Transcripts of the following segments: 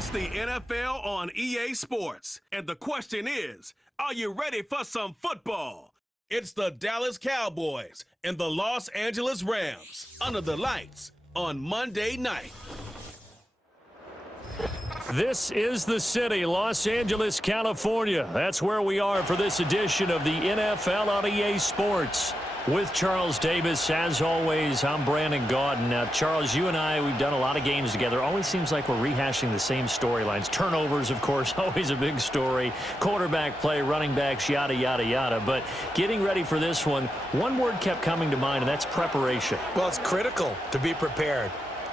It's the NFL on EA Sports. And the question is, are you ready for some football? It's the Dallas Cowboys and the Los Angeles Rams under the lights on Monday night. This is the city, Los Angeles, California. That's where we are for this edition of the NFL on EA Sports. With Charles Davis, as always, I'm Brandon Gaudin. Now, Charles, you and I, we've done a lot of games together. Always seems like we're rehashing the same storylines. Turnovers, of course, always a big story. Quarterback play, running backs, yada, yada, yada. But getting ready for this one word kept coming to mind, and that's preparation. Well, it's critical to be prepared.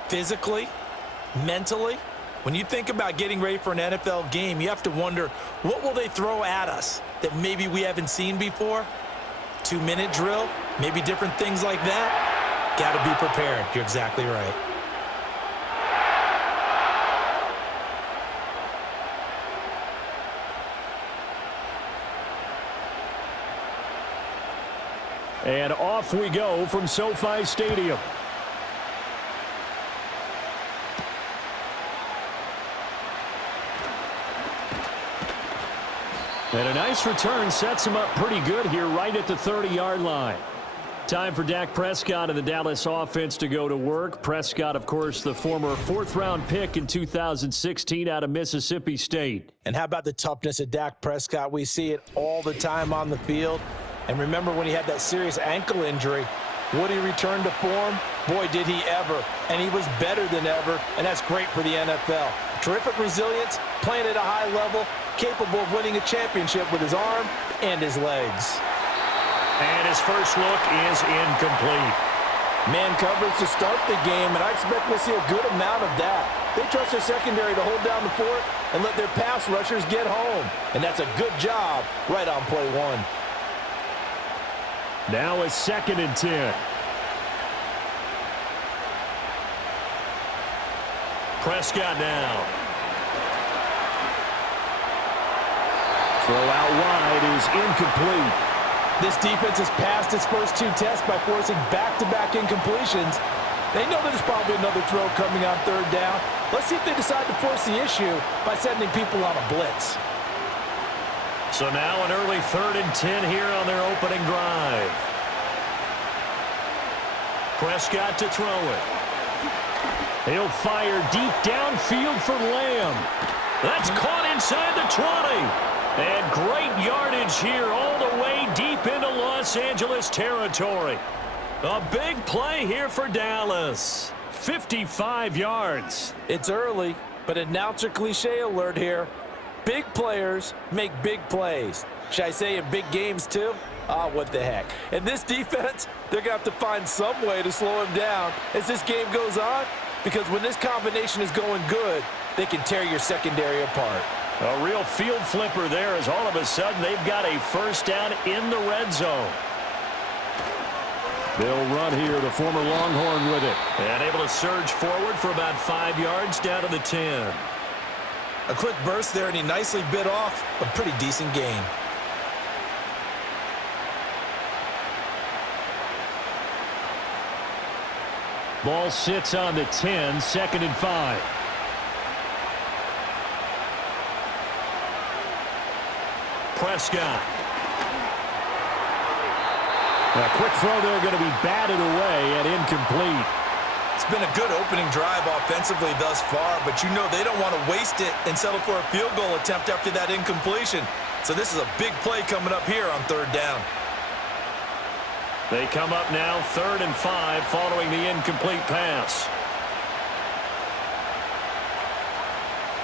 Physically, mentally. When you think about getting ready for an NFL game, you have to wonder, what will they throw at us that maybe we haven't seen before? 2-minute drill, maybe different things like that. Got to be prepared. You're exactly right. And off we go from SoFi Stadium. And a nice return sets him up pretty good here right at the 30-yard line. Time for Dak Prescott and the Dallas offense to go to work. Prescott, of course, the former fourth-round pick in 2016 out of Mississippi State. And how about the toughness of Dak Prescott? We see it all the time on the field. And remember when he had that serious ankle injury, would he return to form? Boy, did he ever. And he was better than ever, and that's great for the NFL. Terrific resilience, playing at a high level, capable of winning a championship with his arm and his legs. And his first look is incomplete. Man coverage to start the game, and I expect we'll see a good amount of that. They trust their secondary to hold down the fort and let their pass rushers get home. And that's a good job right on play one. Now it's 2nd and 10. Prescott now. Throw out wide is incomplete. This defense has passed its first 2 tests by forcing back-to-back incompletions. They know there's probably another throw coming on 3rd down. Let's see if they decide to force the issue by sending people on a blitz. So now an early 3rd and 10 here on their opening drive. Prescott to throw it. He'll fire deep downfield for Lamb. That's caught inside the 20. And great yardage here all the way deep into Los Angeles territory. A big play here for Dallas. 55 yards. It's early, but announcer cliche alert here. Big players make big plays. Should I say in big games too? What the heck. And this defense, they're going to have to find some way to slow him down as this game goes on, because when this combination is going good, they can tear your secondary apart. A real field flipper there as all of a sudden they've got a first down in the red zone. They'll run here, the former Longhorn with it. And able to surge forward for about 5 yards down to the 10. A quick burst there, and he nicely bit off a pretty decent gain. Ball sits on the 10, 2nd and 5. Prescott. A quick throw there going to be batted away and incomplete. It's been a good opening drive offensively thus far, but you know they don't want to waste it and settle for a field goal attempt after that incompletion. So this is a big play coming up here on 3rd down. They come up now 3rd and 5 following the incomplete pass.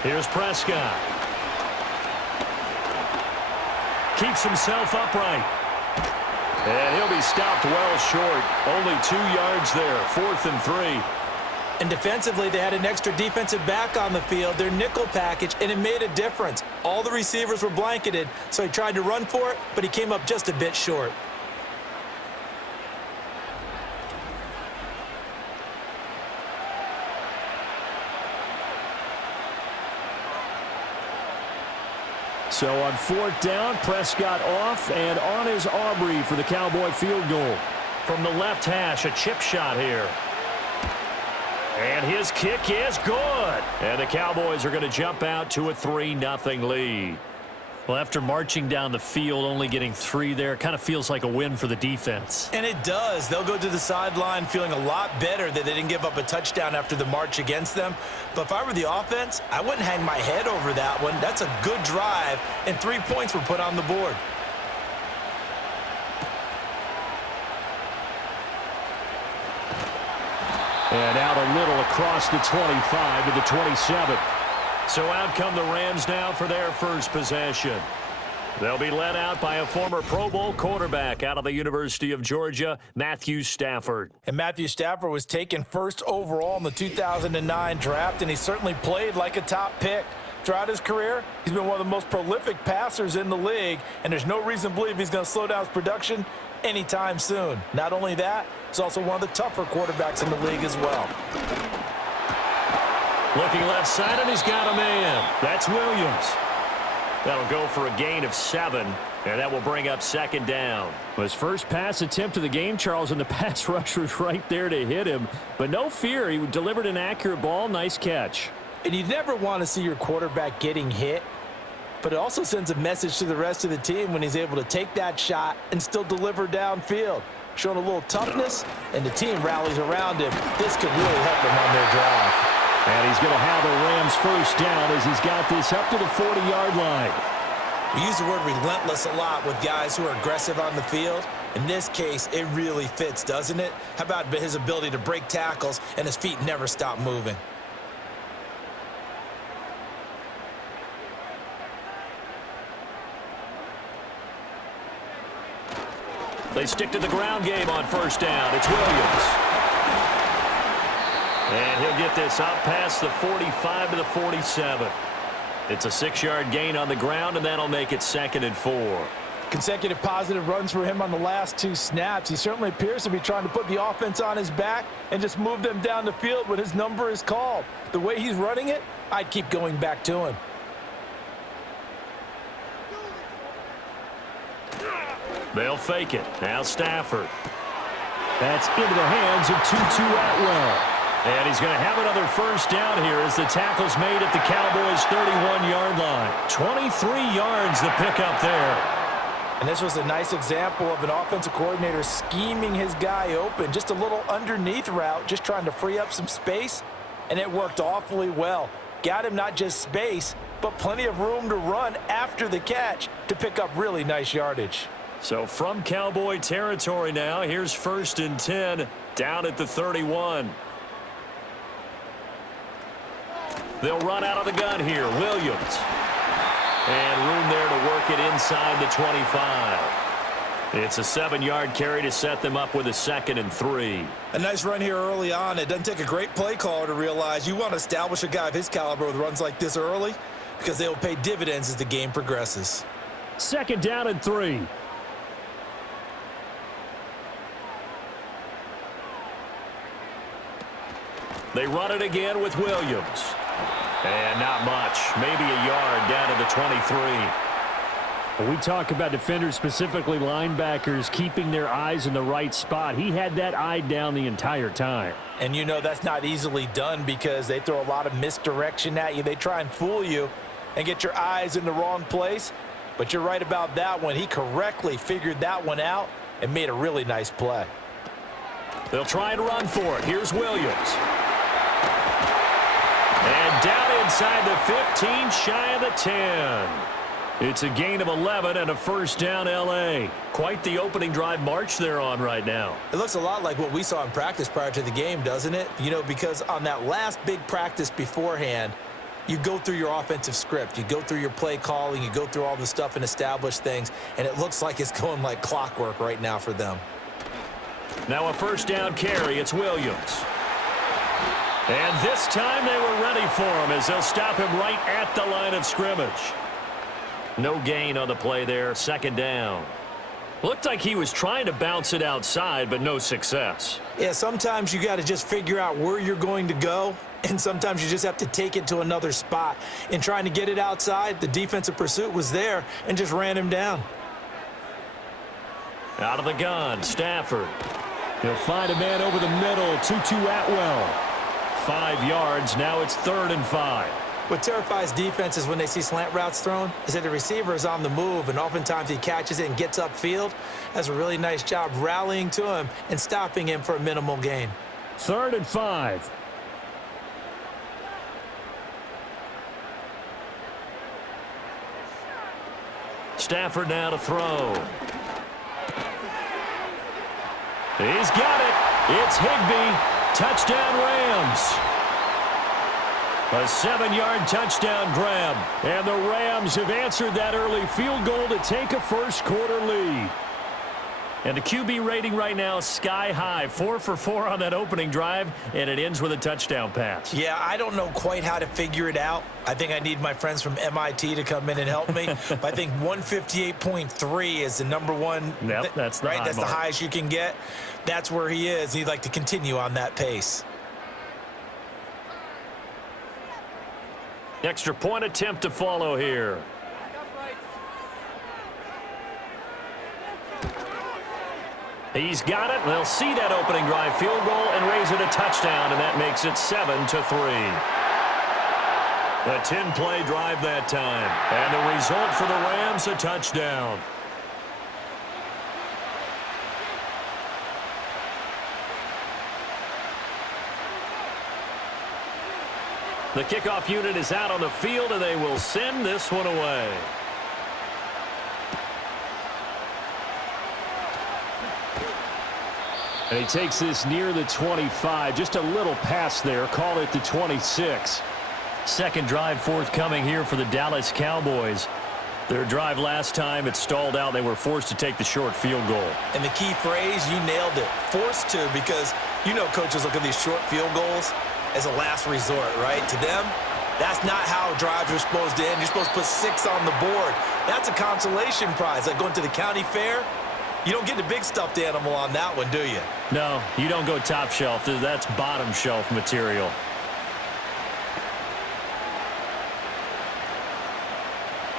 Here's Prescott. Keeps himself upright. And he'll be stopped well short. Only 2 yards there. 4th and 3. And defensively, they had an extra defensive back on the field, their nickel package, and it made a difference. All the receivers were blanketed, so he tried to run for it, but he came up just a bit short. So on 4th down, Prescott off, and on is Aubrey for the Cowboy field goal. From the left hash, a chip shot here. And his kick is good. And the Cowboys are going to jump out to a 3-0 lead. Well, after marching down the field, only getting 3 there, kind of feels like a win for the defense. And it does. They'll go to the sideline feeling a lot better that they didn't give up a touchdown after the march against them. But if I were the offense, I wouldn't hang my head over that one. That's a good drive, and 3 points were put on the board. And out a little across the 25 to the 27. So out come the Rams now for their first possession. They'll be led out by a former Pro Bowl quarterback out of the University of Georgia, Matthew Stafford. And Matthew Stafford was taken first overall in the 2009 draft, and he certainly played like a top pick. Throughout his career, he's been one of the most prolific passers in the league, and there's no reason to believe he's going to slow down his production anytime soon. Not only that, he's also one of the tougher quarterbacks in the league as well. Looking left side, and he's got a man. That's Williams. That'll go for a gain of 7, and that will bring up second down. His first pass attempt of the game, Charles, and the pass rush was right there to hit him. But no fear, he delivered an accurate ball. Nice catch. And you never want to see your quarterback getting hit, but it also sends a message to the rest of the team when he's able to take that shot and still deliver downfield. Showing a little toughness, and the team rallies around him. This could really help him on their drive. And he's going to have the Rams first down as he's got this up to the 40-yard line. We use the word relentless a lot with guys who are aggressive on the field. In this case, it really fits, doesn't it? How about his ability to break tackles and his feet never stop moving? They stick to the ground game on first down. It's Williams. And he'll get this up past the 45 to the 47. It's a 6-yard gain on the ground, and that'll make it 2nd and 4. Consecutive positive runs for him on the last 2 snaps. He certainly appears to be trying to put the offense on his back and just move them down the field when his number is called. The way he's running it, I'd keep going back to him. They'll fake it. Now Stafford. That's into the hands of Tutu Atwell. And he's going to have another first down here as the tackle's made at the Cowboys' 31-yard line. 23 yards the pickup there. And this was a nice example of an offensive coordinator scheming his guy open. Just a little underneath route, just trying to free up some space, and it worked awfully well. Got him not just space, but plenty of room to run after the catch to pick up really nice yardage. So from Cowboy territory now, here's 1st and 10 down at the 31. They'll run out of the gun here. Williams. And room there to work it inside the 25. It's a 7-yard carry to set them up with a 2nd and 3. A nice run here early on. It doesn't take a great play caller to realize you want to establish a guy of his caliber with runs like this early because they will pay dividends as the game progresses. 2nd down and 3. They run it again with Williams. And not much. Maybe a yard down to the 23. When we talk about defenders, specifically linebackers, keeping their eyes in the right spot, he had that eye down the entire time. And you know that's not easily done because they throw a lot of misdirection at you. They try and fool you and get your eyes in the wrong place. But you're right about that one. He correctly figured that one out and made a really nice play. They'll try and run for it. Here's Williams. And down inside the 15, shy of the 10. It's a gain of 11 and a first down, L.A. Quite the opening drive march they're on right now. It looks a lot like what we saw in practice prior to the game, doesn't it? You know, because on that last big practice beforehand, you go through your offensive script. You go through your play calling. You go through all the stuff and establish things. And it looks like it's going like clockwork right now for them. Now a first down carry. It's Williams. And this time they were ready for him as they'll stop him right at the line of scrimmage. No gain on the play there. 2nd down. Looked like he was trying to bounce it outside, but no success. Yeah, sometimes you got to just figure out where you're going to go, and sometimes you just have to take it to another spot. In trying to get it outside, the defensive pursuit was there and just ran him down. Out of the gun, Stafford. He'll find a man over the middle, Tutu Atwell. 5 yards. Now it's 3rd and 5. What terrifies defenses when they see slant routes thrown is that the receiver is on the move, and oftentimes he catches it and gets upfield. Does a really nice job rallying to him and stopping him for a minimal gain. 3rd and 5. Stafford now to throw. He's got it. It's Higbee. Touchdown Rams. A 7-yard touchdown grab. And the Rams have answered that early field goal to take a first-quarter lead. And the QB rating right now is sky high. 4 for 4 on that opening drive, and it ends with a touchdown pass. Yeah, I don't know quite how to figure it out. I think I need my friends from MIT to come in and help me. But I think 158.3 is the number one. Yep, that's the right. high That's mark. the highest you can get. That's where he is. He'd like to continue on that pace. Extra point attempt to follow here. He's got it. They'll see that opening drive field goal and raise it a touchdown, and that makes it 7-3. A 10-play drive that time. And the result for the Rams, a touchdown. The kickoff unit is out on the field, and they will send this one away. And he takes this near the 25. Just a little pass there. Call it the 26. Second drive forthcoming here for the Dallas Cowboys. Their drive last time, it stalled out. They were forced to take the short field goal. And the key phrase, you nailed it. Forced to, because you know coaches look at these short field goals as a last resort, right? To them, that's not how drives are supposed to end. You're supposed to put 6 on the board. That's a consolation prize. Like going to the county fair, you don't get the big stuffed animal on that one, do you? No, you don't go top shelf. That's bottom shelf material.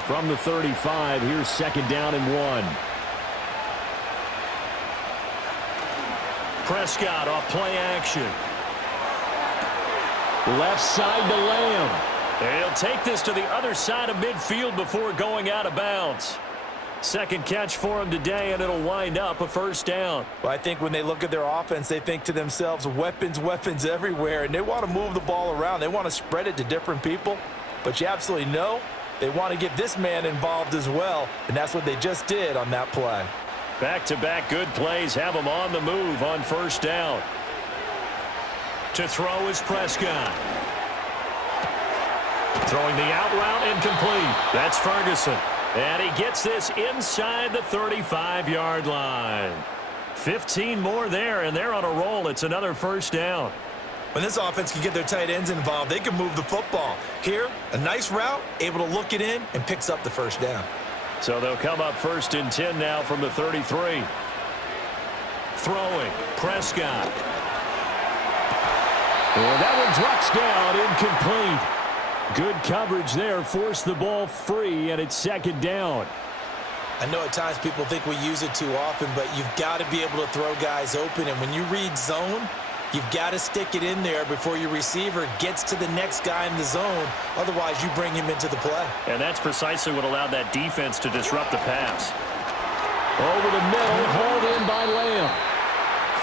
From the 35, here's 2nd down and 1. Prescott off play action. Left side to Lamb. And he'll take this to the other side of midfield before going out of bounds. Second catch for him today, and it'll wind up a first down. Well, I think when they look at their offense, they think to themselves, weapons, weapons everywhere, and they want to move the ball around. They want to spread it to different people, but you absolutely know they want to get this man involved as well, and that's what they just did on that play. Back-to-back good plays have him on the move on first down. To throw is Prescott. Throwing the out route incomplete. That's Ferguson. And he gets this inside the 35-yard line. 15 more there, and they're on a roll. It's another first down. When this offense can get their tight ends involved, they can move the football. Here, a nice route, able to look it in, and picks up the first down. So they'll come up 1st and 10 now from the 33. Throwing, Prescott. And that one drops down, incomplete. Good coverage there, forced the ball free, and it's 2nd down. I know at times people think we use it too often, but you've got to be able to throw guys open. And when you read zone, you've got to stick it in there before your receiver gets to the next guy in the zone. Otherwise, you bring him into the play. And that's precisely what allowed that defense to disrupt the pass. Over the middle, hauled in by Lamb.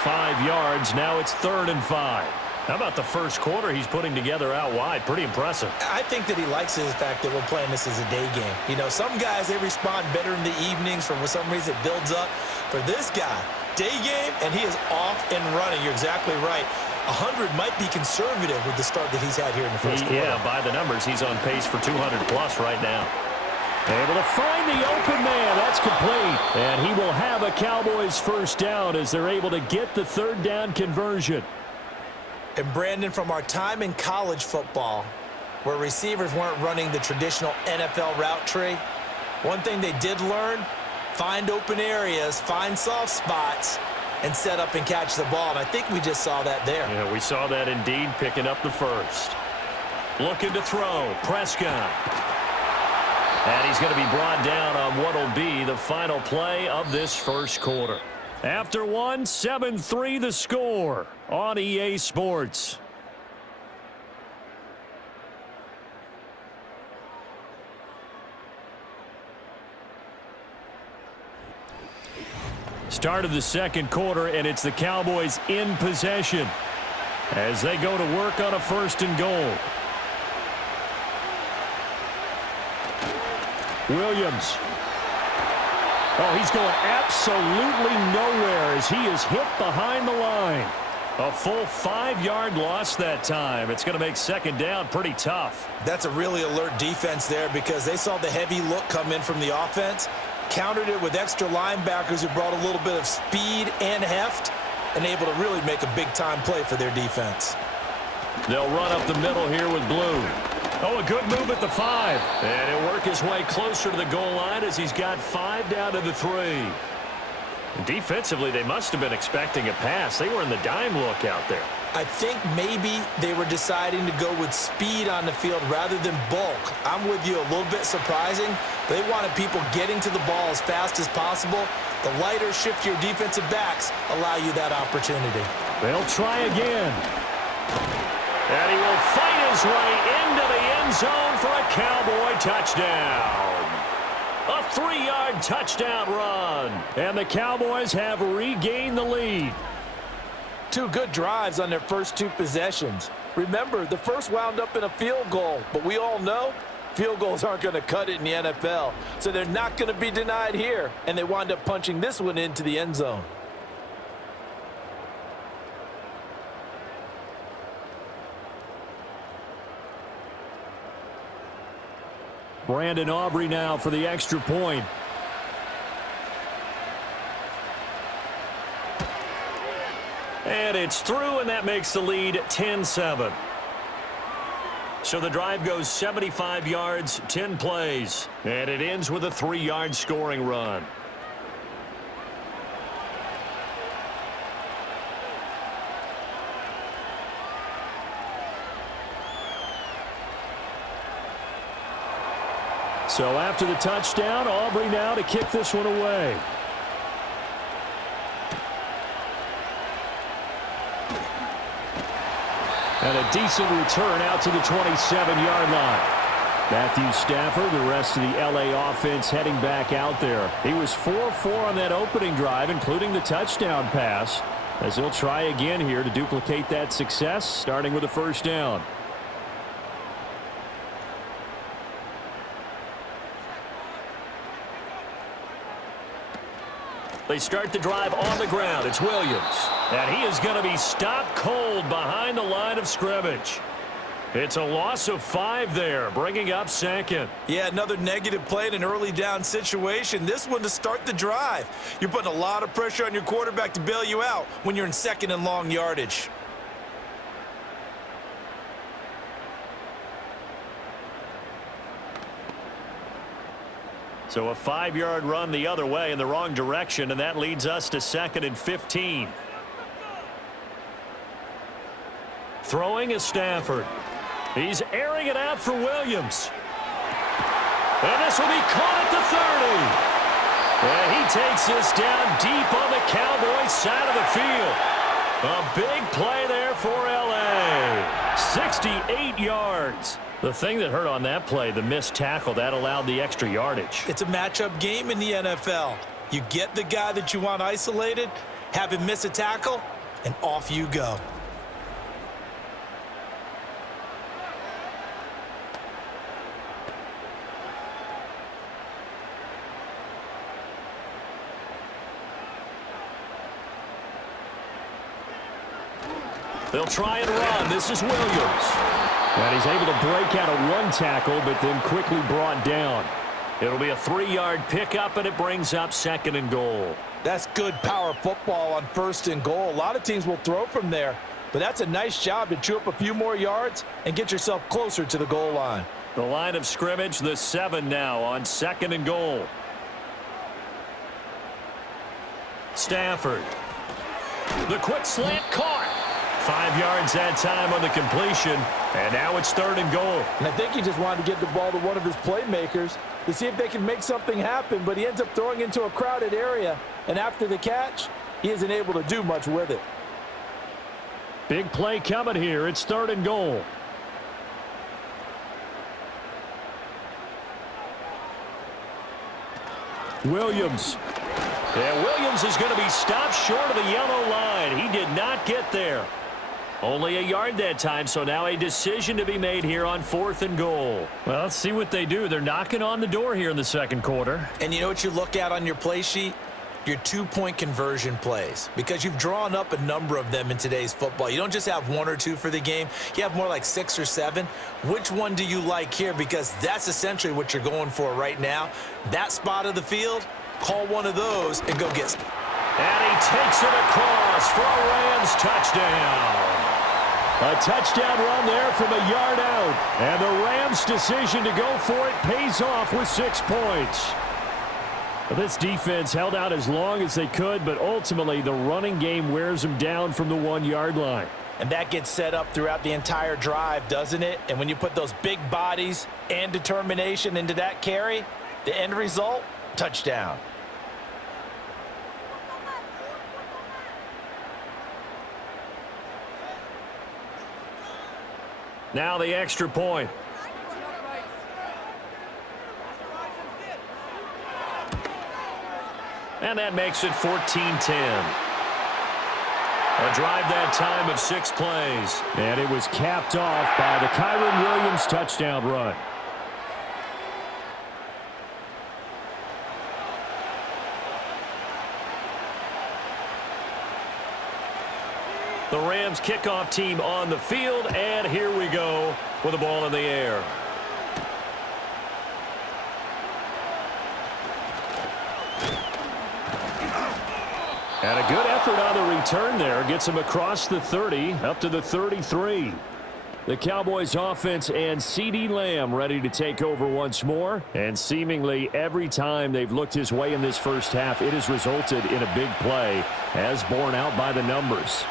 5 yards, now it's 3rd and 5. How about the first quarter he's putting together out wide? Pretty impressive. I think that he likes the fact that we're playing this as a day game. You know, some guys, they respond better in the evenings. For some reason, it builds up. For this guy, day game, and he is off and running. You're exactly right. 100 might be conservative with the start that he's had here in the first quarter. Yeah, by the numbers, he's on pace for 200-plus right now. Able to find the open man. That's complete. And he will have a Cowboys first down as they're able to get the 3rd down conversion. And Brandon, from our time in college football, where receivers weren't running the traditional NFL route tree, one thing they did learn, find open areas, find soft spots, and set up and catch the ball. And I think we just saw that there. Yeah, we saw that indeed, picking up the first. Looking to throw, Prescott. And he's going to be brought down on what will be the final play of this first quarter. After one, 7-3 the score on EA Sports. Start of the second quarter, and it's the Cowboys in possession as they go to work on a 1st and goal. Williams. Oh, he's going absolutely nowhere as he is hit behind the line. A full 5-yard loss that time. It's going to make 2nd down pretty tough. That's a really alert defense there because they saw the heavy look come in from the offense, countered it with extra linebackers who brought a little bit of speed and heft, and able to really make a big-time play for their defense. They'll run up the middle here with Blue. Oh, a good move at the 5. And he'll work his way closer to the goal line as he's got 5 down to the 3. Defensively, they must have been expecting a pass. They were in the dime look out there. I think maybe they were deciding to go with speed on the field rather than bulk. I'm with you, a little bit surprising. They wanted people getting to the ball as fast as possible. The lighter, shiftier defensive backs allow you that opportunity. They'll try again. And he will fight his way into the end zone for a Cowboy touchdown. A 3-yard touchdown run. And the Cowboys have regained the lead. 2 good drives on their first 2 possessions. Remember, the first wound up in a field goal, but we all know field goals aren't going to cut it in the NFL, so they're not going to be denied here, and they wind up punching this one into the end zone. Brandon Aubrey now for the extra point. And it's through, and that makes the lead 10-7. So the drive goes 75 yards, 10 plays. And it ends with a 3-yard scoring run. So after the touchdown, Aubrey now to kick this one away. And a decent return out to the 27-yard line. Matthew Stafford, the rest of the LA offense heading back out there. He was 4-4 on that opening drive, including the touchdown pass, as he'll try again here to duplicate that success, starting with a 1st down. They start the drive on the ground. It's Williams. And he is going to be stopped cold behind the line of scrimmage. It's a loss of 5 there, bringing up 2nd. Yeah, another negative play in an early down situation. This one to start the drive. You're putting a lot of pressure on your quarterback to bail you out when you're in 2nd and long yardage. So a 5-yard run the other way in the wrong direction, and that leads us to 2nd and 15. Throwing is Stafford. He's airing it out for Williams. And this will be caught at the 30. And he takes this down deep on the Cowboys side of the field. A big play there for LA. 68 yards. The thing that hurt on that play, the missed tackle, that allowed the extra yardage. It's a matchup game in the NFL. You get the guy that you want isolated, have him miss a tackle, and off you go. They'll try and run. This is Williams. And he's able to break out of 1 tackle, but then quickly brought down. It'll be a 3-yard pickup, and it brings up 2nd and goal. That's good power football on 1st and goal. A lot of teams will throw from there, but that's a nice job to chew up a few more yards and get yourself closer to the goal line. The line of scrimmage, the 7 now on 2nd and goal. Stafford. The quick slant caught. 5 yards that time on the completion, and now it's 3rd and goal. And I think he just wanted to get the ball to one of his playmakers to see if they can make something happen, but he ends up throwing into a crowded area, and after the catch, he isn't able to do much with it. Big play coming here. It's 3rd and goal. Williams. And Williams is going to be stopped short of the yellow line. He did not get there. Only a yard that time, so now a decision to be made here on 4th and goal. Well, let's see what they do. They're knocking on the door here in the second quarter. And you know what you look at on your play sheet? Your 2-point conversion plays, because you've drawn up a number of them in today's football. You don't just have 1 or 2 for the game. You have more like 6 or 7. Which one do you like here? Because that's essentially what you're going for right now. That spot of the field, call one of those and go get. And he takes it across for a Rams touchdown. A touchdown run there from a yard out. And the Rams' decision to go for it pays off with 6 points. Well, this defense held out as long as they could, but ultimately the running game wears them down from the 1-yard line. And that gets set up throughout the entire drive, doesn't it? And when you put those big bodies and determination into that carry, the end result, touchdown. Now the extra point. And that makes it 14-10. A drive that time of 6 plays. And it was capped off by the Kyron Williams touchdown run. The Rams kickoff team on the field, and here we go with the ball in the air. And a good effort on the return there. Gets him across the 30, up to the 33. The Cowboys offense and CeeDee Lamb ready to take over once more. And seemingly every time they've looked his way in this first half, it has resulted in a big play, as borne out by the numbers.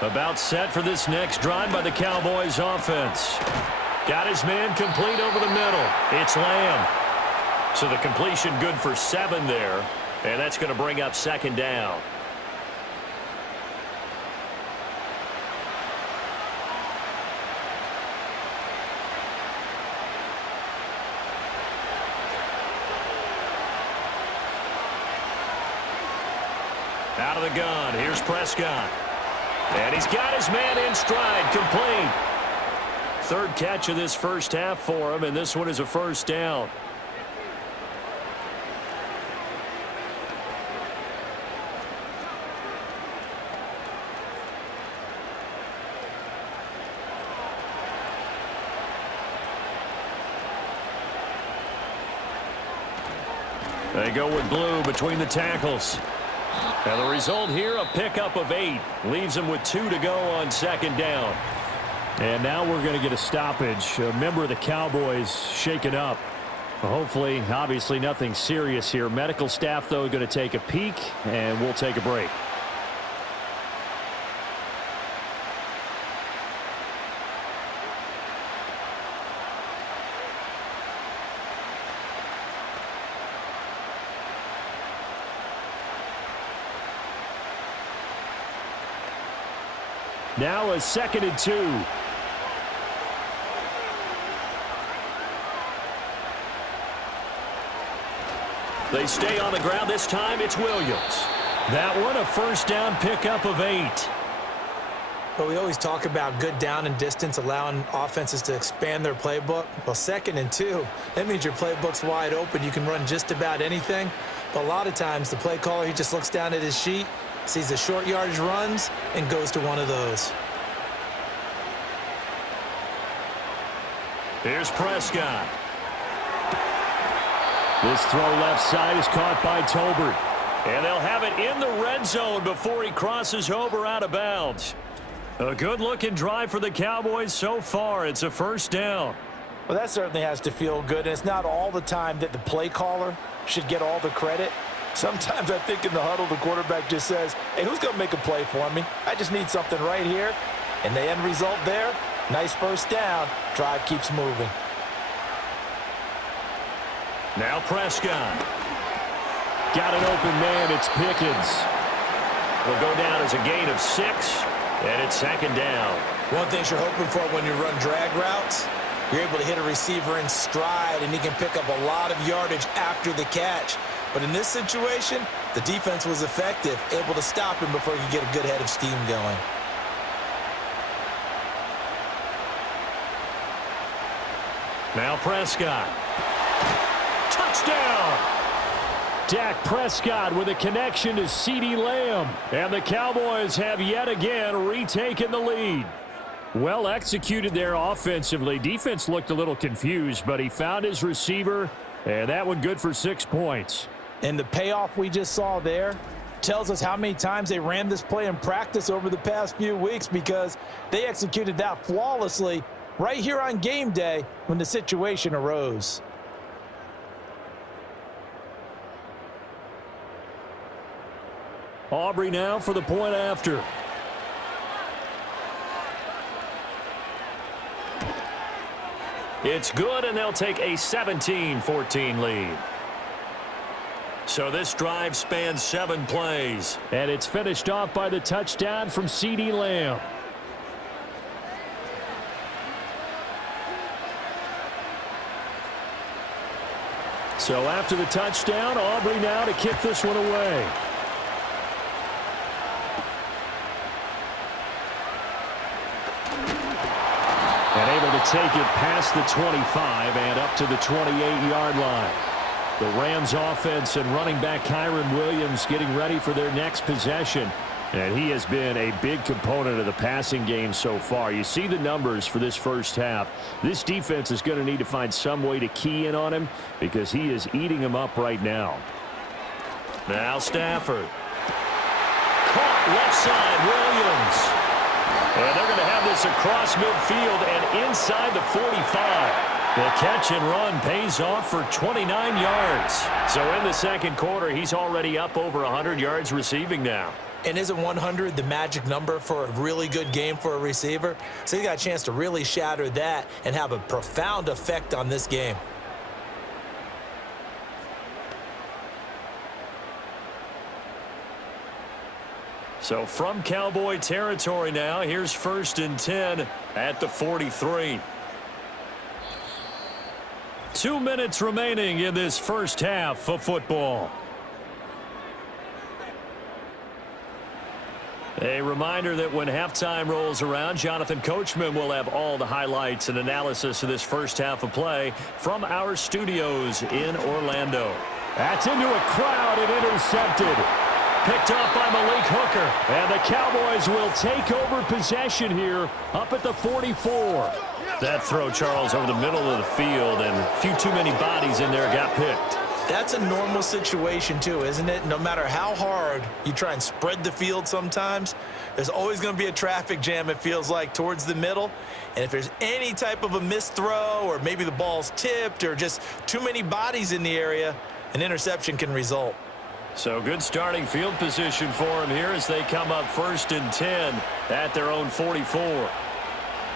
About set for this next drive by the Cowboys offense. Got his man complete over the middle. It's Lamb. So the completion good for 7 there. And that's going to bring up 2nd down. Out of the gun, here's Prescott. And he's got his man in stride, complete. 3rd catch of this first half for him, and this one is a 1st down. They go with blue between the tackles. And the result here, a pickup of 8. Leaves them with 2 to go on 2nd down. And now we're going to get a stoppage. A member of the Cowboys shaken up. Hopefully, obviously nothing serious here. Medical staff, though, going to take a peek, and we'll take a break. Now a 2nd and 2. They stay on the ground. This time it's Williams. That one a 1st down pickup of 8. But we always talk about good down and distance, allowing offenses to expand their playbook. Well, 2nd and 2, that means your playbook's wide open. You can run just about anything. But a lot of times the play caller, he just looks down at his sheet, sees the short yardage runs, and goes to one of those. Here's Prescott. This throw left side is caught by Tolbert. And they'll have it in the red zone before he crosses over out of bounds. A good-looking drive for the Cowboys so far. It's a 1st down. Well, that certainly has to feel good, and it's not all the time that the play caller should get all the credit. Sometimes I think in the huddle, the quarterback just says, hey, who's going to make a play for me? I just need something right here. And the end result there, nice 1st down. Drive keeps moving. Now Prescott. Got an open man. It's Pickens. Will go down as a gain of 6, and it's 2nd down. One thing you're hoping for when you run drag routes, you're able to hit a receiver in stride, and he can pick up a lot of yardage after the catch. But in this situation, the defense was effective, able to stop him before he could get a good head of steam going. Now Prescott. Touchdown! Dak Prescott with a connection to CeeDee Lamb. And the Cowboys have yet again retaken the lead. Well executed there offensively. Defense looked a little confused, but he found his receiver, and that one good for 6 points. And the payoff we just saw there tells us how many times they ran this play in practice over the past few weeks, because they executed that flawlessly right here on game day when the situation arose. Aubrey now for the point after. It's good, and they'll take a 17-14 lead. So this drive spans 7 plays. And it's finished off by the touchdown from CeeDee Lamb. So after the touchdown, Aubrey now to kick this one away. And able to take it past the 25 and up to the 28-yard line. The Rams offense and running back Kyron Williams getting ready for their next possession. And he has been a big component of the passing game so far. You see the numbers for this first half. This defense is going to need to find some way to key in on him, because he is eating them up right now. Now Stafford. Caught left side, Williams. And they're going to have this across midfield and inside the 45. The catch and run pays off for 29 yards. So in the second quarter, he's already up over 100 yards receiving now. And isn't 100 the magic number for a really good game for a receiver? So he got a chance to really shatter that and have a profound effect on this game. So from Cowboy territory now, here's 1st and 10 at the 43. 2 minutes remaining in this first half of football. A reminder that when halftime rolls around, Jonathan Coachman will have all the highlights and analysis of this first half of play from our studios in Orlando. That's into a crowd and intercepted. Picked up by Malik Hooker. And the Cowboys will take over possession here up at the 44. That throw, Charles, over the middle of the field, and a few too many bodies in there got picked. That's a normal situation too, isn't it? No matter how hard you try and spread the field sometimes, there's always going to be a traffic jam, it feels like, towards the middle. And if there's any type of a missed throw, or maybe the ball's tipped, or just too many bodies in the area, an interception can result. So good starting field position for them here as they come up 1st and 10 at their own 44.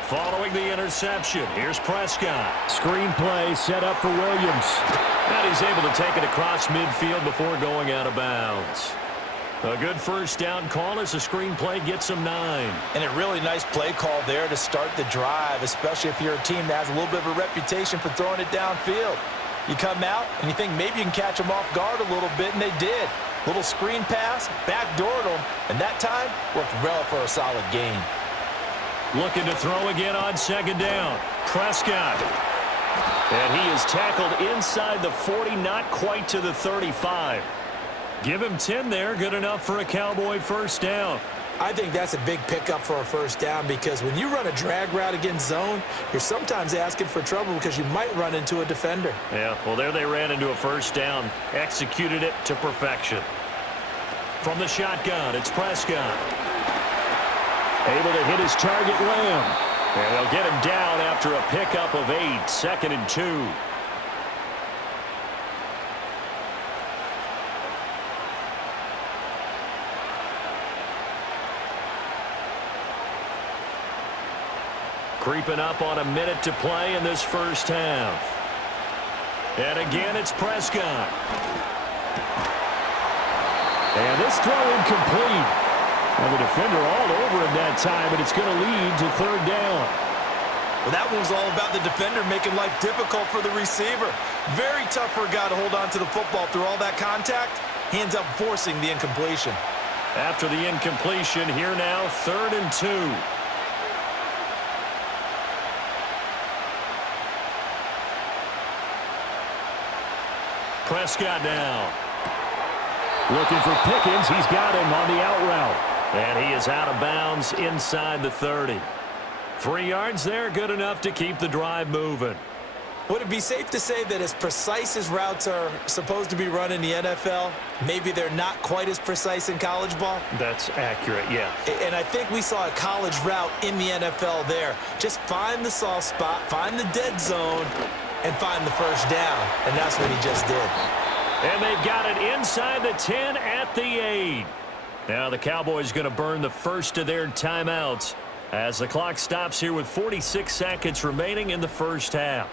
Following the interception, here's Prescott. Screen play set up for Williams. And he's able to take it across midfield before going out of bounds. A good first down call as the screen play gets him 9. And a really nice play call there to start the drive, especially if you're a team that has a little bit of a reputation for throwing it downfield. You come out and you think maybe you can catch them off guard a little bit, and they did. Little screen pass, backdoored them, and that time worked well for a solid gain. Looking to throw again on 2nd down. Prescott. And he is tackled inside the 40, not quite to the 35. Give him 10 there, good enough for a Cowboy first down. I think that's a big pickup for a first down, because when you run a drag route against zone, you're sometimes asking for trouble because you might run into a defender. Yeah, well, there they ran into a first down, executed it to perfection. From the shotgun, it's Prescott. Able to hit his target, Lamb. And they'll get him down after a pickup of 8, 2nd and 2. Creeping up on a minute to play in this first half. And again, it's Prescott. And this throw incomplete. And the defender all over him that time, and it's going to lead to 3rd down. Well, that one was all about the defender making life difficult for the receiver. Very tough for a guy to hold on to the football through all that contact. He ends up forcing the incompletion. After the incompletion, here now, 3rd and 2. Prescott now. Looking for Pickens. He's got him on the out route. And he is out of bounds inside the 30. 3 yards there, good enough to keep the drive moving. Would it be safe to say that as precise as routes are supposed to be run in the NFL, maybe they're not quite as precise in college ball? That's accurate, yeah. And I think we saw a college route in the NFL there. Just find the soft spot, find the dead zone, and find the first down. And that's what he just did. And they've got it inside the 10 at the 8. Now the Cowboys going to burn the first of their timeouts as the clock stops here with 46 seconds remaining in the first half.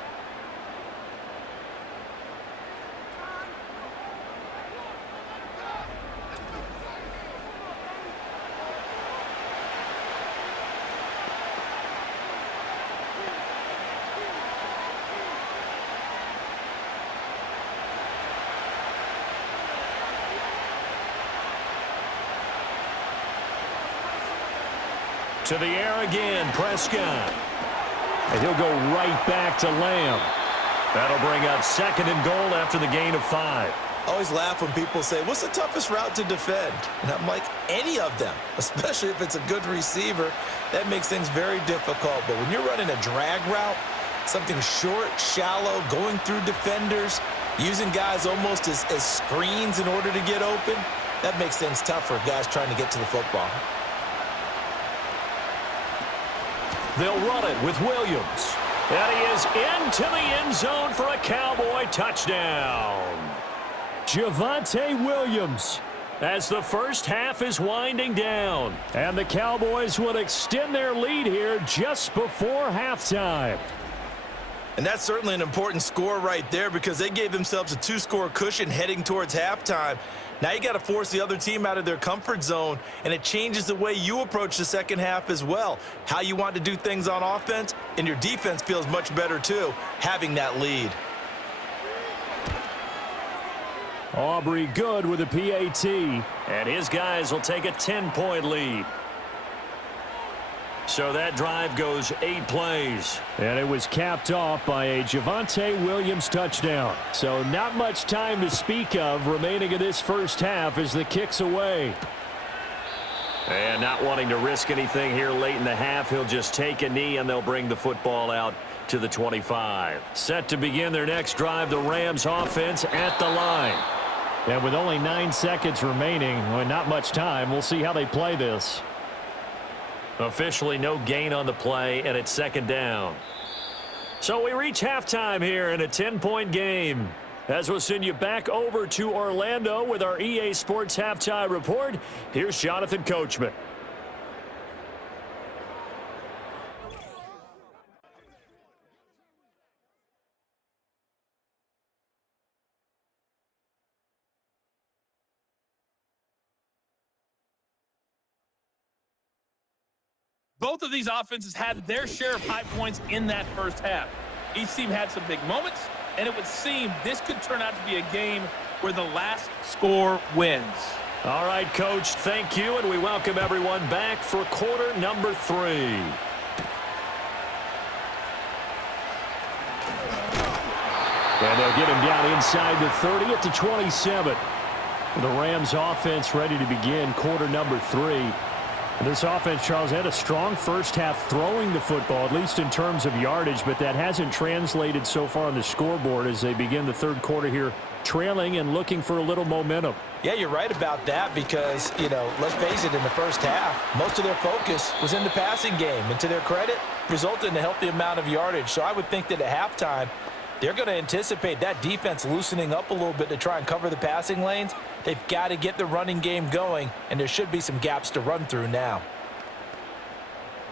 To the air again, Prescott. And he'll go right back to Lamb. That'll bring up 2nd and goal after the gain of 5. I always laugh when people say, what's the toughest route to defend? And I'm like, any of them, especially if it's a good receiver. That makes things very difficult. But when you're running a drag route, something short, shallow, going through defenders, using guys almost as screens in order to get open, that makes things tough for guys trying to get to the football. They'll run it with Williams. And he is into the end zone for a Cowboy touchdown. Javonte Williams as the first half is winding down. And the Cowboys will extend their lead here just before halftime. And that's certainly an important score right there because they gave themselves a 2-score cushion heading towards halftime. Now you got to force the other team out of their comfort zone, and it changes the way you approach the second half as well. How you want to do things on offense, and your defense feels much better too, having that lead. Aubrey good with a PAT, and his guys will take a 10-point lead. So that drive goes 8 plays. And it was capped off by a Javonte Williams touchdown. So not much time to speak of remaining in this first half as the kick's away. And not wanting to risk anything here late in the half, he'll just take a knee and they'll bring the football out to the 25. Set to begin their next drive, the Rams offense at the line. And with only 9 seconds remaining, well, not much time, we'll see how they play this. Officially no gain on the play, and it's 2nd down. So we reach halftime here in a 10-point game. As we'll send you back over to Orlando with our EA Sports Halftime Report, here's Jonathan Coachman. Both of these offenses had their share of high points in that first half. Each team had some big moments, and it would seem this could turn out to be a game where the last score wins. All right, Coach, thank you, and we welcome everyone back for quarter number 3. And they'll get him down inside the 30 at the 27. The Rams offense ready to begin quarter number 3. This offense, Charles, had a strong first half throwing the football, at least in terms of yardage, but that hasn't translated so far on the scoreboard as they begin the third quarter here, trailing and looking for a little momentum. Yeah, you're right about that because, let's face it, in the first half, most of their focus was in the passing game. And to their credit, resulted in a healthy amount of yardage. So I would think that at halftime, they're going to anticipate that defense loosening up a little bit to try and cover the passing lanes. They've got to get the running game going, and there should be some gaps to run through now.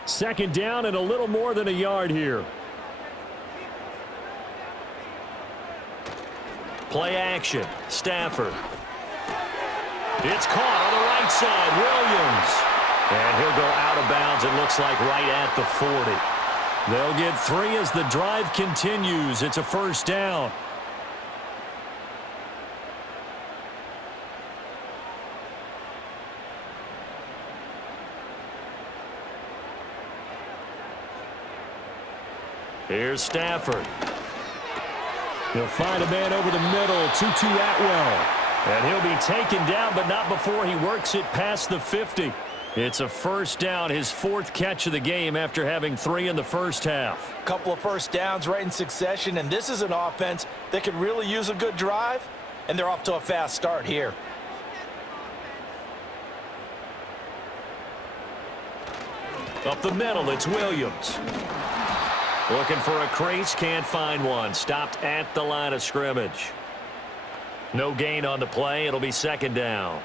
2nd down and a little more than a yard here. Play action. Stafford. It's caught on the right side. Williams. And he'll go out of bounds, it looks like, right at the 40. They'll get 3 as the drive continues. It's a first down. Here's Stafford. He'll find a man over the middle, Tutu Atwell. And he'll be taken down, but not before he works it past the 50. It's a first down, his 4th catch of the game after having 3 in the first half. A couple of first downs right in succession, and this is an offense that could really use a good drive, and they're off to a fast start here. Up the middle, it's Williams. Looking for a crease, can't find one. Stopped at the line of scrimmage. No gain on the play. It'll be second down.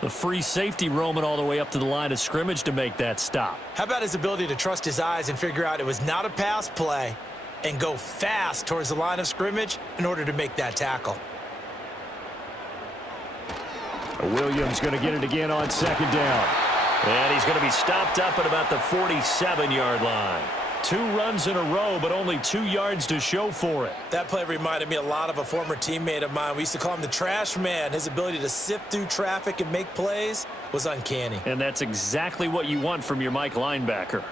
The free safety roaming all the way up to the line of scrimmage to make that stop. How about his ability to trust his eyes and figure out it was not a pass play and go fast towards the line of scrimmage in order to make that tackle? Williams going to get it again on second down. And he's going to be stopped up at about the 47-yard line. 2 runs in a row, but only 2 yards to show for it. That play reminded me a lot of a former teammate of mine. We used to call him the trash man. His ability to sift through traffic and make plays was uncanny. And that's exactly what you want from your Mike linebacker.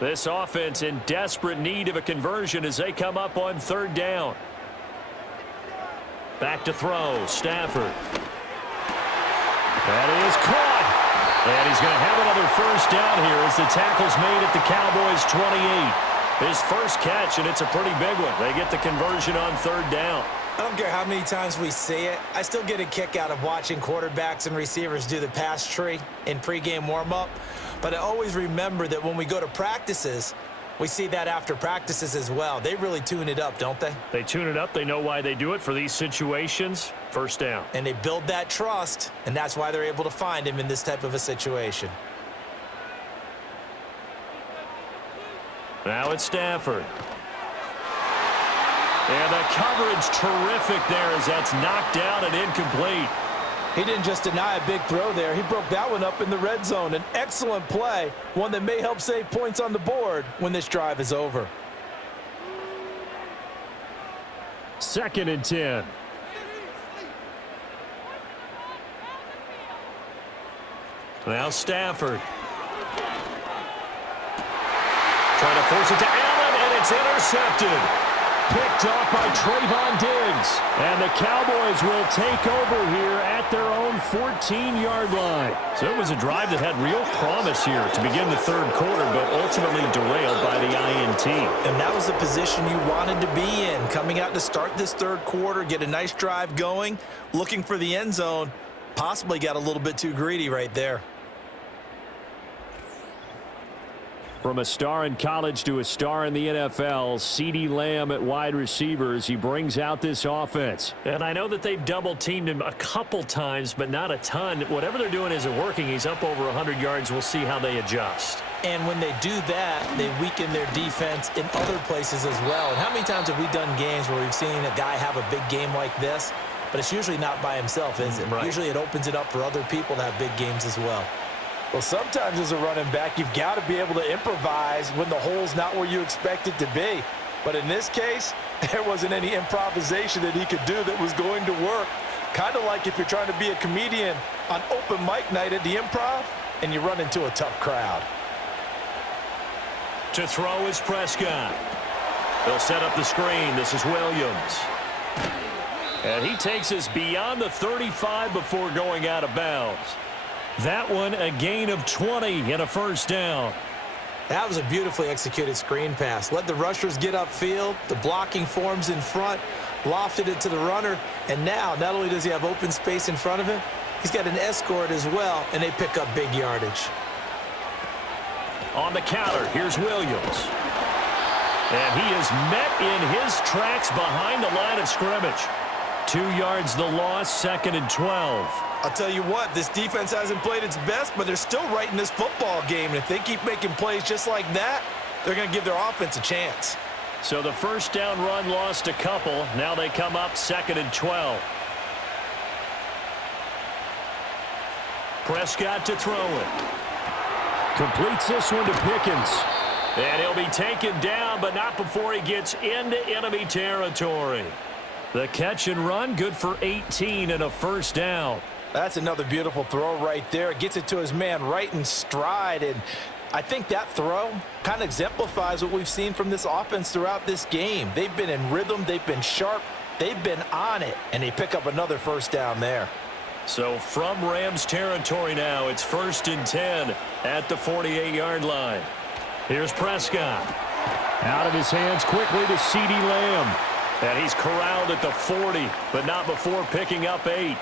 This offense in desperate need of a conversion as they come up on third down. Back to throw, Stafford. That is caught. And he's going to have another first down here as the tackle's made at the Cowboys' 28. His first catch, and it's a pretty big one. They get the conversion on third down. I don't care how many times we see it. I still get a kick out of watching quarterbacks and receivers do the pass tree in pregame warm-up. But I always remember that when we go to practices, we see that after practices as well. They really tune it up, don't they? They tune it up. They know why they do it for these situations. First down. And they build that trust, and that's why they're able to find him in this type of a situation. Now it's Stafford. And the coverage terrific there as that's knocked down and incomplete. He didn't just deny a big throw there. He broke that one up in the red zone. An excellent play, one that may help save points on the board when this drive is over. 2nd and 10. Now Stafford. Trying to force it to Allen, and it's intercepted. Picked off by Trayvon Diggs. And the Cowboys will take over here at their own 14-yard line. So it was a drive that had real promise here to begin the third quarter, but ultimately derailed by the INT. And that was the position you wanted to be in, coming out to start this third quarter, get a nice drive going, looking for the end zone. Possibly got a little bit too greedy right there. From a star in college to a star in the NFL, CeeDee Lamb at wide receivers, he brings out this offense. And I know that they've double-teamed him a couple times, but not a ton. Whatever they're doing isn't working. He's up over 100 yards. We'll see how they adjust. And when they do that, they weaken their defense in other places as well. And how many times have we done games where we've seen a guy have a big game like this, but it's usually not by himself, is it? Right. Usually it opens it up for other people to have big games as well. Well, sometimes as a running back, you've got to be able to improvise when the hole's not where you expect it to be. But in this case, there wasn't any improvisation that he could do that was going to work. Kind of like if you're trying to be a comedian on open mic night at the Improv and you run into a tough crowd. To throw is Prescott. They'll set up the screen. This is Williams. And he takes us beyond the 35 before going out of bounds. That one a gain of 20 and a first down. That was a beautifully executed screen pass. Let the rushers get upfield. The blocking forms in front. Lofted it to the runner. And now, not only does he have open space in front of him, he's got an escort as well, and they pick up big yardage. On the counter, here's Williams. And he is met in his tracks behind the line of scrimmage. 2 yards the loss, 2nd and 12. I'll tell you what, this defense hasn't played its best, but they're still right in this football game. And if they keep making plays just like that, they're going to give their offense a chance. So the first down run lost a couple. Now they come up 2nd and 12. Prescott to throw it. Completes this one to Pickens. And he'll be taken down, but not before he gets into enemy territory. The catch and run, good for 18 and a first down. That's another beautiful throw right there. Gets it to his man right in stride. And I think that throw kind of exemplifies what we've seen from this offense throughout this game. They've been in rhythm. They've been sharp. They've been on it. And they pick up another first down there. So from Rams territory now, it's 1st and 10 at the 48-yard line. Here's Prescott. Out of his hands quickly to CeeDee Lamb. And he's corralled at the 40, but not before picking up 8.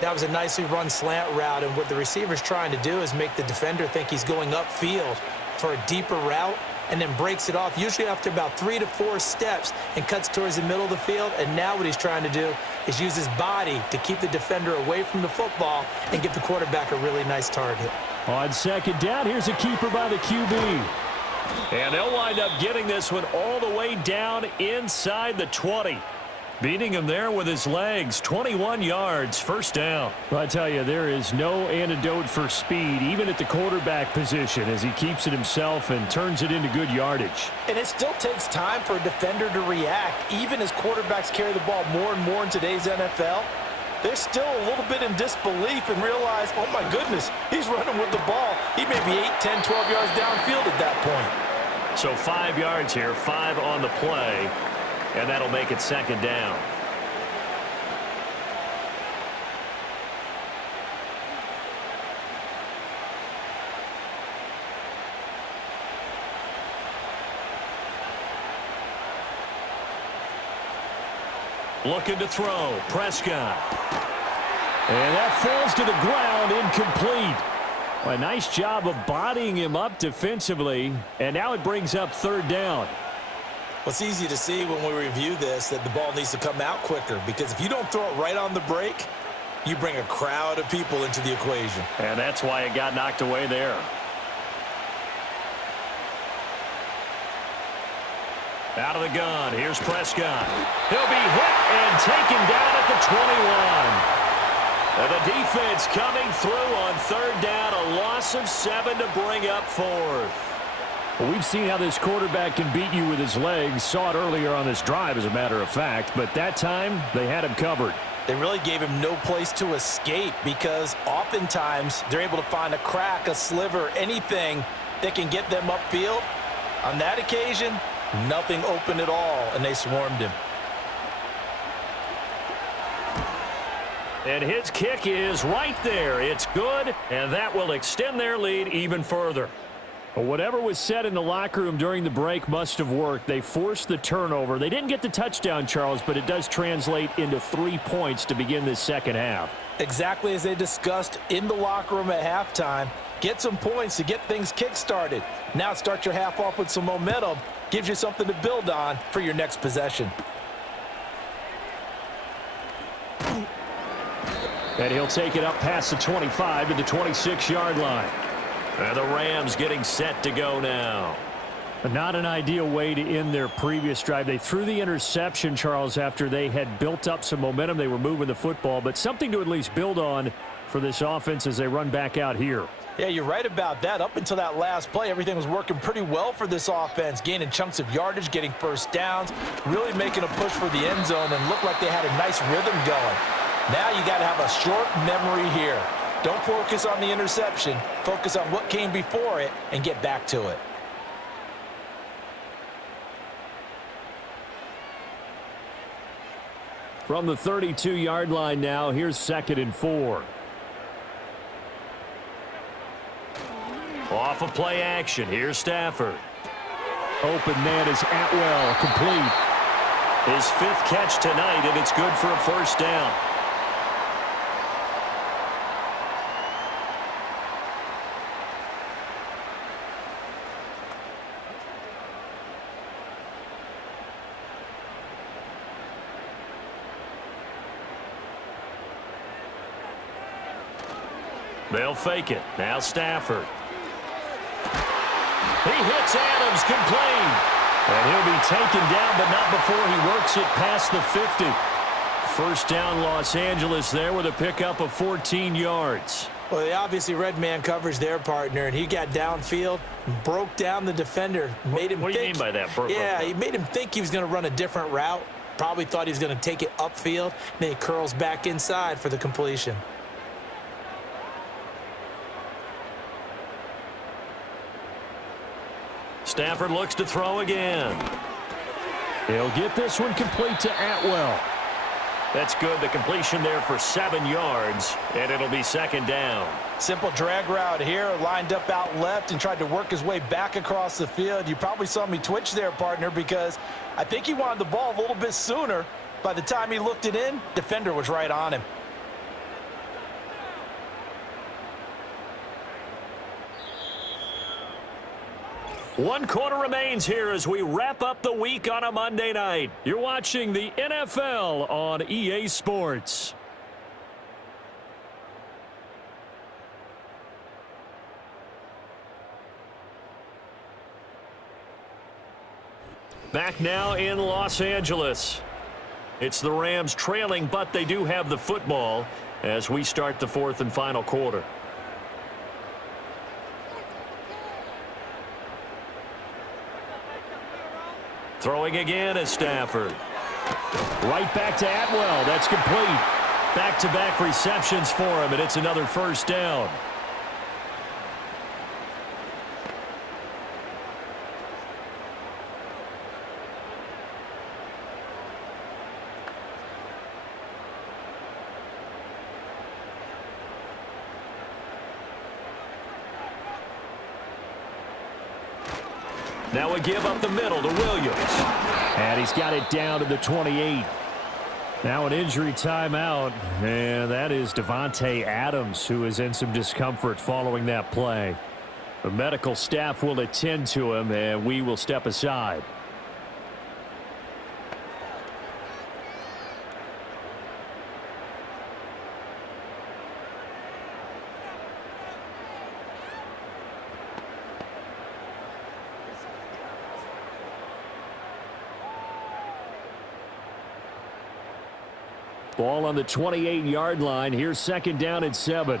That was a nicely run slant route, and what the receiver's trying to do is make the defender think he's going upfield for a deeper route and then breaks it off, usually after about 3 to 4 steps, and cuts towards the middle of the field. And now what he's trying to do is use his body to keep the defender away from the football and give the quarterback a really nice target. On second down, here's a keeper by the QB. And they'll wind up getting this one all the way down inside the 20. Beating him there with his legs, 21 yards, first down. Well, I tell you, there is no antidote for speed, even at the quarterback position, as he keeps it himself and turns it into good yardage. And it still takes time for a defender to react, even as quarterbacks carry the ball more and more in today's NFL. They're still a little bit in disbelief and realize, oh my goodness, he's running with the ball. He may be 8, 10, 12 yards downfield at that point. So 5 yards here, 5 on the play. And that'll make it second down. Looking to throw. Prescott. And that falls to the ground, incomplete. A nice job of bodying him up defensively. And now it brings up third down. Well, it's easy to see when we review this that the ball needs to come out quicker, because if you don't throw it right on the break, you bring a crowd of people into the equation. And that's why it got knocked away there. Out of the gun, here's Prescott. He'll be hit and taken down at the 21. And the defense coming through on third down, a loss of 7 to bring up fourth. Well, we've seen how this quarterback can beat you with his legs. Saw it earlier on this drive, as a matter of fact. But that time, they had him covered. They really gave him no place to escape, because oftentimes they're able to find a crack, a sliver, anything that can get them upfield. On that occasion, nothing open at all, and they swarmed him. And his kick is right there. It's good, and that will extend their lead even further. Whatever was said in the locker room during the break must have worked. They forced the turnover. They didn't get the touchdown, Charles, but it does translate into 3 points to begin this second half. Exactly as they discussed in the locker room at halftime. Get some points to get things kick-started. Now start your half off with some momentum. Gives you something to build on for your next possession. And he'll take it up past the 25 to the 26-yard line. And the Rams getting set to go now. Not an ideal way to end their previous drive. They threw the interception, Charles, after they had built up some momentum. They were moving the football, but something to at least build on for this offense as they run back out here. Yeah, you're right about that. Up until that last play, everything was working pretty well for this offense, gaining chunks of yardage, getting first downs, really making a push for the end zone, and looked like they had a nice rhythm going. Now you got to have a short memory here. Don't focus on the interception. Focus on what came before it and get back to it. From the 32-yard line now, here's 2nd and 4. Off of play action, here's Stafford. Open man is Atwell, complete. His 5th catch tonight, and it's good for a first down. They'll fake it. Now Stafford. He hits Adams, complete. And he'll be taken down, but not before he works it past the 50. First down, Los Angeles there with a pickup of 14 yards. Well, they obviously read man coverage their partner, and he got downfield, broke down the defender, made him What do you mean by that? He made him think he was going to run a different route. Probably thought he was going to take it upfield, and then he curls back inside for the completion. Stafford looks to throw again. He'll get this one complete to Atwell. That's good. The completion there for 7 yards, and it'll be second down. Simple drag route here, lined up out left and tried to work his way back across the field. You probably saw me twitch there, partner, because I think he wanted the ball a little bit sooner. By the time he looked it in, defender was right on him. One quarter remains here as we wrap up the week on a Monday night. You're watching the NFL on EA Sports. Back now in Los Angeles. It's the Rams trailing, but they do have the football as we start the fourth and final quarter. Throwing again is Stafford. Right back to Atwell. That's complete. Back-to-back receptions for him, and it's another first down. Now a give up the middle to Williams. And he's got it down to the 28. Now an injury timeout, and that is Devontae Adams, who is in some discomfort following that play. The medical staff will attend to him, and we will step aside. Ball on the 28-yard line. Here's second down at 7.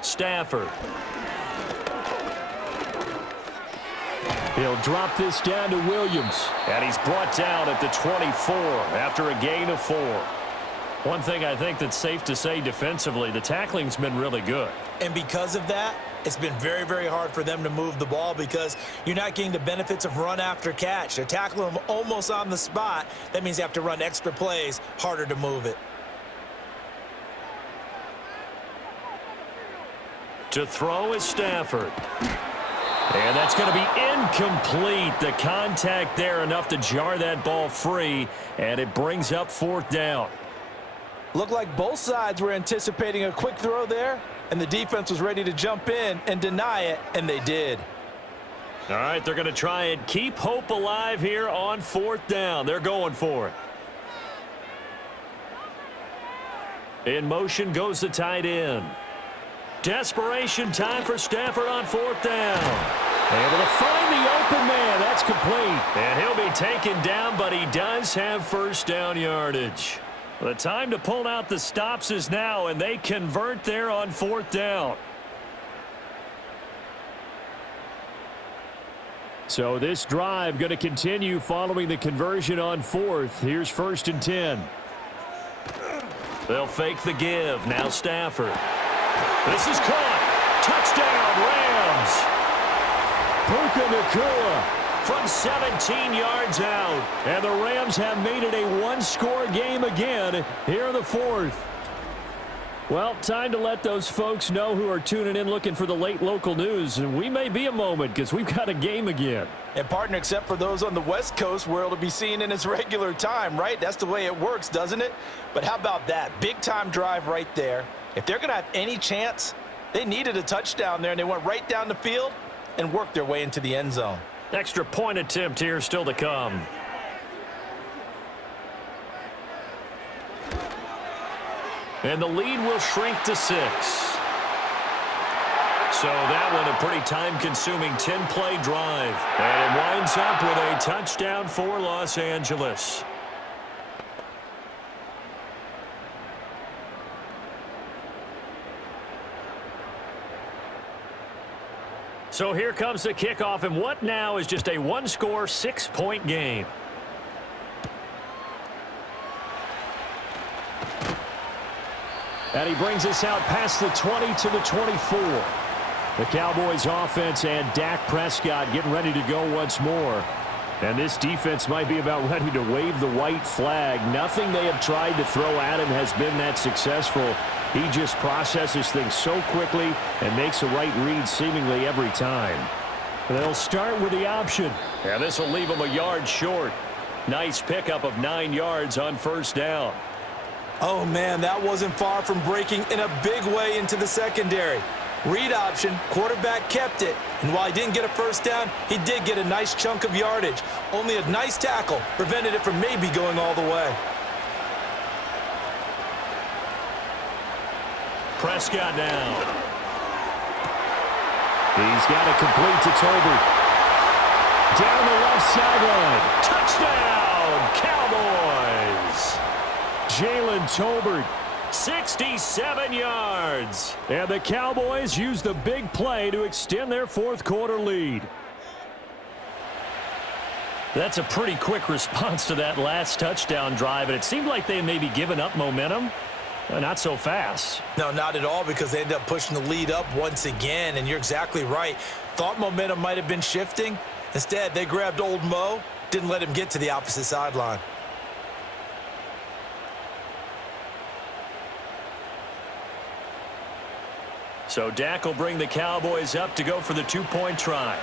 Stafford. He'll drop this down to Williams. And he's brought down at the 24 after a gain of 4. One thing I think that's safe to say defensively, the tackling's been really good. And because of that, it's been very, very hard for them to move the ball because you're not getting the benefits of run after catch. They're tackling them almost on the spot. That means they have to run extra plays, harder to move it. To throw is Stafford. And that's going to be incomplete. The contact there enough to jar that ball free, and it brings up fourth down. Looked like both sides were anticipating a quick throw there, and the defense was ready to jump in and deny it, and they did. All right, they're going to try and keep hope alive here on fourth down. They're going for it. In motion goes the tight end. Desperation time for Stafford on fourth down. Able to find the open man. That's complete. And he'll be taken down, but he does have first down yardage. The time to pull out the stops is now, and they convert there on fourth down. So this drive going to continue following the conversion on fourth. Here's first and 10. They'll fake the give. Now Stafford. This is caught. Touchdown, Rams. Puka Nacua from 17 yards out. And the Rams have made it a one-score game again here in the fourth. Well, time to let those folks know who are tuning in looking for the late local news. And we may be a moment because we've got a game again. And, partner, except for those on the West Coast where it'll be seen in its regular time, right? That's the way it works, doesn't it? But how about that? Big-time drive right there. If they're going to have any chance, they needed a touchdown there, and they went right down the field and worked their way into the end zone. Extra point attempt here still to come. And the lead will shrink to 6. So that one a pretty time-consuming 10-play drive. And it winds up with a touchdown for Los Angeles. So here comes the kickoff, and what now is just a one-score, 6-point game. And he brings us out past the 20 to the 24. The Cowboys offense and Dak Prescott getting ready to go once more. And this defense might be about ready to wave the white flag. Nothing they have tried to throw at him has been that successful. He just processes things so quickly and makes a right read seemingly every time. They'll start with the option. And this will leave him a yard short. Nice pickup of 9 yards on first down. Oh, man, that wasn't far from breaking in a big way into the secondary. Read option, quarterback kept it, and while he didn't get a first down, he did get a nice chunk of yardage. Only a nice tackle prevented it from maybe going all the way. Prescott down. He's got it complete to Tolbert. Down the left sideline. Touchdown, Cowboys. Jalen Tolbert. 67 yards. And the Cowboys use the big play to extend their fourth-quarter lead. That's a pretty quick response to that last touchdown drive, and it seemed like they may be giving up momentum. Not so fast. No, not at all, because they ended up pushing the lead up once again, and you're exactly right. Thought momentum might have been shifting. Instead, they grabbed old Mo, didn't let him get to the opposite sideline. So Dak will bring the Cowboys up to go for the 2-point try.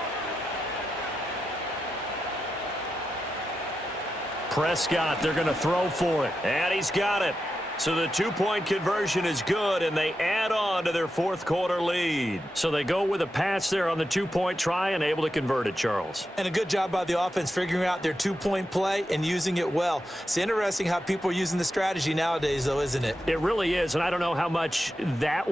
Prescott, they're going to throw for it. And he's got it. So the 2-point conversion is good, and they add on to their fourth-quarter lead. So they go with a pass there on the 2-point try and able to convert it, Charles. And a good job by the offense figuring out their 2-point play and using it well. It's interesting how people are using the strategy nowadays, though, isn't it? It really is, and I don't know how much that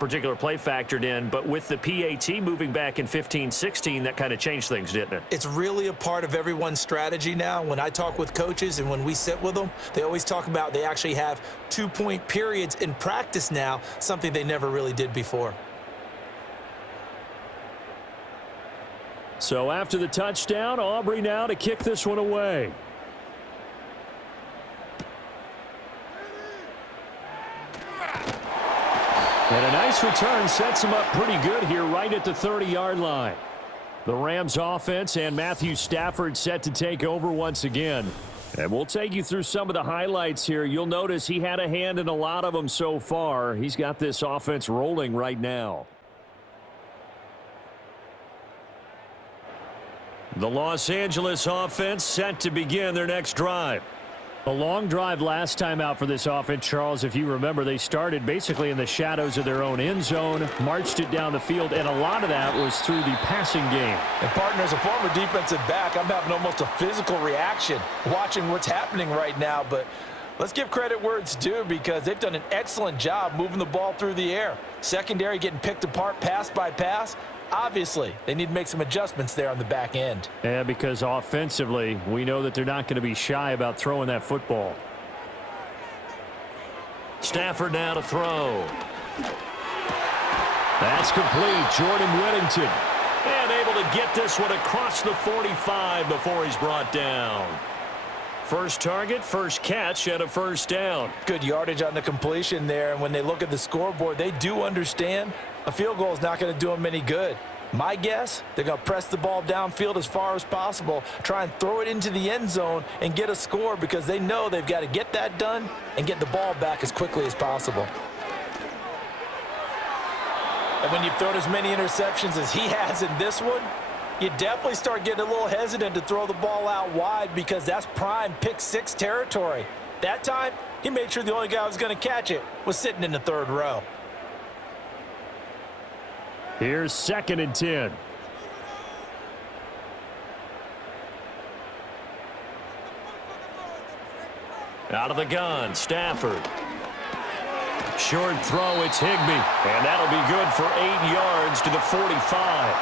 particular play factored in, but with the PAT moving back in 15-16, that kind of changed things, didn't it? It's really a part of everyone's strategy now. When I talk with coaches and when we sit with them, they always talk about they actually have 2-point periods in practice now, something they never really did before. So after the touchdown, Aubrey now to kick this one away. And a nice return sets him up pretty good here right at the 30-yard line. The Rams offense and Matthew Stafford set to take over once again. And we'll take you through some of the highlights here. You'll notice he had a hand in a lot of them so far. He's got this offense rolling right now. The Los Angeles offense set to begin their next drive. A long drive last time out for this offense, Charles. If you remember, they started basically in the shadows of their own end zone, marched it down the field, and a lot of that was through the passing game. And, partner, as a former defensive back, I'm having almost a physical reaction watching what's happening right now. But let's give credit where it's due, because they've done an excellent job moving the ball through the air. Secondary getting picked apart pass by pass. Obviously, they need to make some adjustments there on the back end. Yeah, because offensively, we know that they're not going to be shy about throwing that football. Stafford now to throw. That's complete. Jordan Whittington. And able to get this one across the 45 before he's brought down. First target, first catch, and a first down. Good yardage on the completion there, and when they look at the scoreboard, they do understand a field goal is not going to do them any good. My guess, they're going to press the ball downfield as far as possible, try and throw it into the end zone and get a score, because they know they've got to get that done and get the ball back as quickly as possible. And when you've thrown as many interceptions as he has in this one, you definitely start getting a little hesitant to throw the ball out wide, because that's prime pick-6 territory. That time, he made sure the only guy who was going to catch it was sitting in the third row. Here's 2nd and 10. Out of the gun, Stafford. Short throw, it's Higbee. And that'll be good for 8 yards to the 45.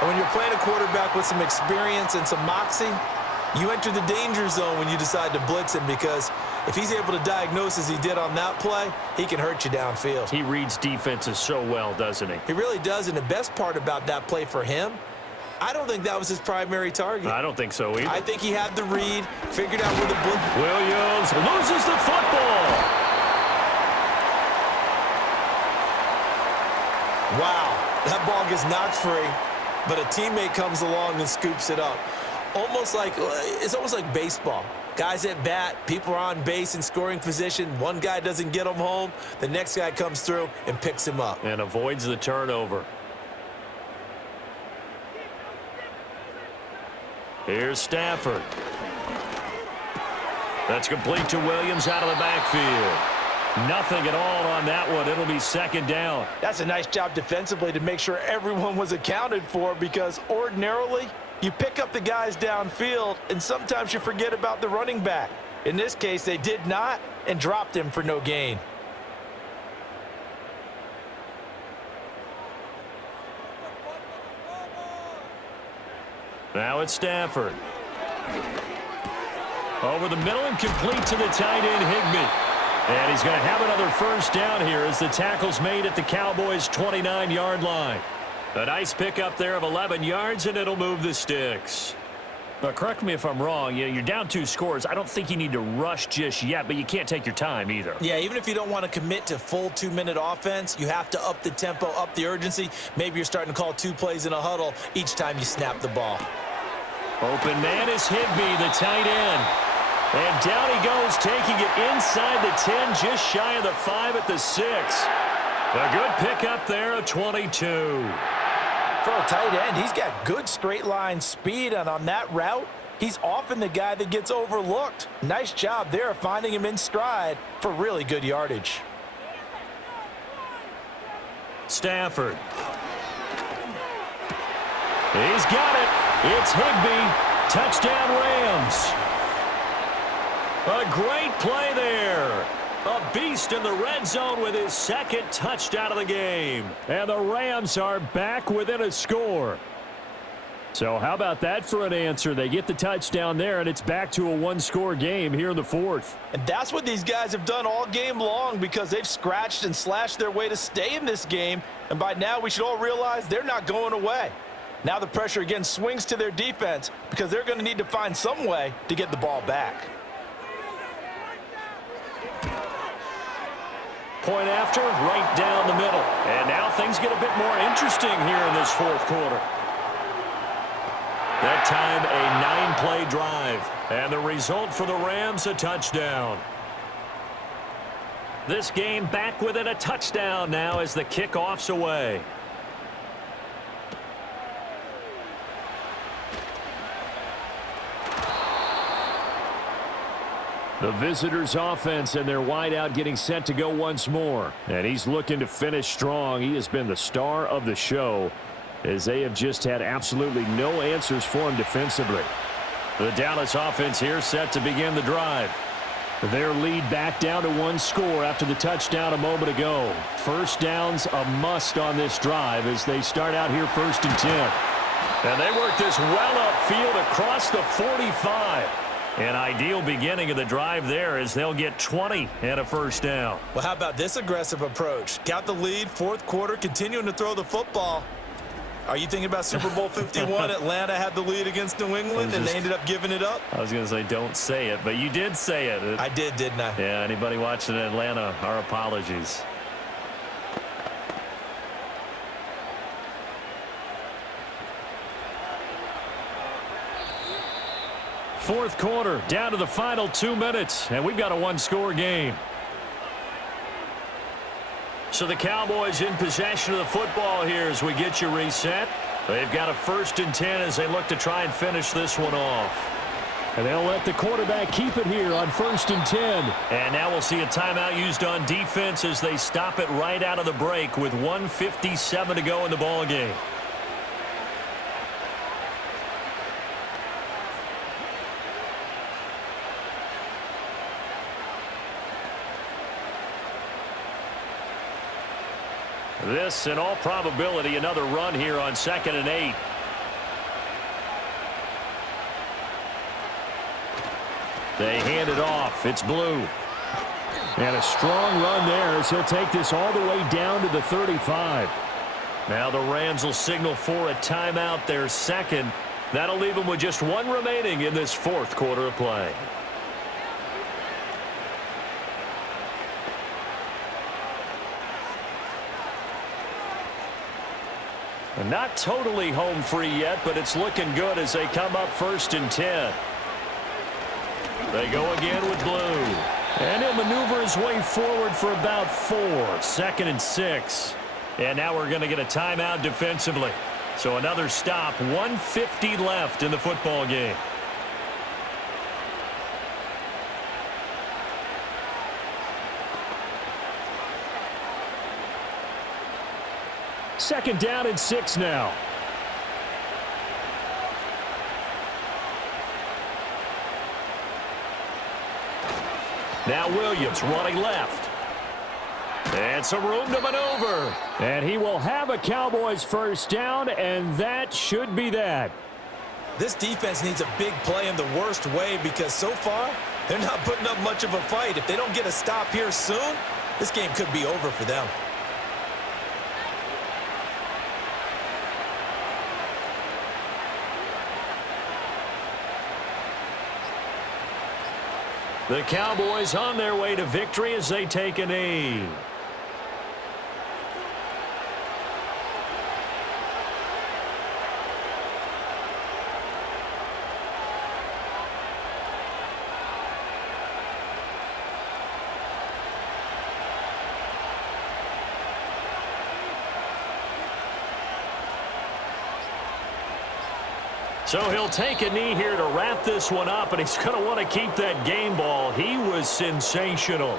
And when you're playing a quarterback with some experience and some moxie, You enter the danger zone when you decide to blitz him, because if he's able to diagnose as he did on that play, he can hurt you downfield. He reads defenses so well, doesn't he? He really does, and the best part about that play for him, I don't think that was his primary target. I don't think so either. I think he had the read, figured out where the blitz. Williams loses the football. Wow, that ball gets knocked free, but a teammate comes along and scoops it up. It's almost like baseball. Guys at bat, people are on base in scoring position. One guy doesn't get him home. The next guy comes through and picks him up. And avoids the turnover. Here's Stafford. That's complete to Williams out of the backfield. Nothing at all on that one. It'll be second down. That's a nice job defensively to make sure everyone was accounted for, because ordinarily you pick up the guys downfield and sometimes you forget about the running back. In this case, they did not and dropped him for no gain. Now it's Stafford. Over the middle and complete to the tight end, Higbee. And he's going to have another first down here as the tackle's made at the Cowboys' 29-yard line. A nice pickup there of 11 yards, and it'll move the sticks. Now, correct me if I'm wrong. You're down 2 scores. I don't think you need to rush just yet, but you can't take your time either. Yeah, even if you don't want to commit to full 2-minute offense, you have to up the tempo, up the urgency. Maybe you're starting to call 2 plays in a huddle each time you snap the ball. Open man is Higbee, the tight end. And down he goes, taking it inside the 10, just shy of the 5 at the 6. A good pickup there, a 22. For a tight end, he's got good straight line speed, and on that route, he's often the guy that gets overlooked. Nice job there finding him in stride for really good yardage. Stafford. He's got it. It's Higbee. Touchdown Rams. A great play there. A beast in the red zone with his second touchdown of the game. And the Rams are back within a score. So how about that for an answer? They get the touchdown there, and it's back to a 1-score game here in the 4th. And that's what these guys have done all game long, because they've scratched and slashed their way to stay in this game. And by now, we should all realize they're not going away. Now the pressure again swings to their defense, because they're going to need to find some way to get the ball back. Point after, right down the middle. And now things get a bit more interesting here in this 4th quarter. That time, a 9-play drive. And the result for the Rams, a touchdown. This game back within a touchdown now as the kickoff's away. The visitors' offense and their wideout getting set to go once more. And he's looking to finish strong. He has been the star of the show, as they have just had absolutely no answers for him defensively. The Dallas offense here set to begin the drive. Their lead back down to 1 score after the touchdown a moment ago. First down's a must on this drive as they start out here 1st and 10. And they work this well upfield across the 45. An ideal beginning of the drive there as they'll get 20 and a first down. Well, how about this aggressive approach? Got the lead, 4th quarter, continuing to throw the football. Are you thinking about Super Bowl 51? Atlanta had the lead against New England, and they ended up giving it up? I was going to say don't say it, but you did say it. I did, didn't I? Yeah, anybody watching Atlanta, our apologies. Fourth quarter, down to the final 2 minutes, and we've got a 1-score game. So the Cowboys in possession of the football here as we get you reset. They've got a 1st and 10 as they look to try and finish this one off. And they'll let the quarterback keep it here on 1st and 10. And now we'll see a timeout used on defense as they stop it right out of the break with 1:57 to go in the ball game. This, in all probability, another run here on 2nd and 8. They hand it off. It's Blue. And a strong run there as he'll take this all the way down to the 35. Now the Rams will signal for a timeout, their second. That'll leave them with just one remaining in this fourth quarter of play. Not totally home free yet, but it's looking good as they come up 1st and 10. They go again with Blue. And he'll maneuver his way forward for about 4. 2nd and 6. And now we're going to get a timeout defensively. So another stop. 1:50 left in the football game. Second down and 6 now. Now Williams running left. And some room to maneuver. And he will have a Cowboys first down, and that should be that. This defense needs a big play in the worst way because so far, they're not putting up much of a fight. If they don't get a stop here soon, this game could be over for them. The Cowboys on their way to victory as they take a knee. So he'll take a knee here to wrap this one up, and he's going to want to keep that game ball. He was sensational.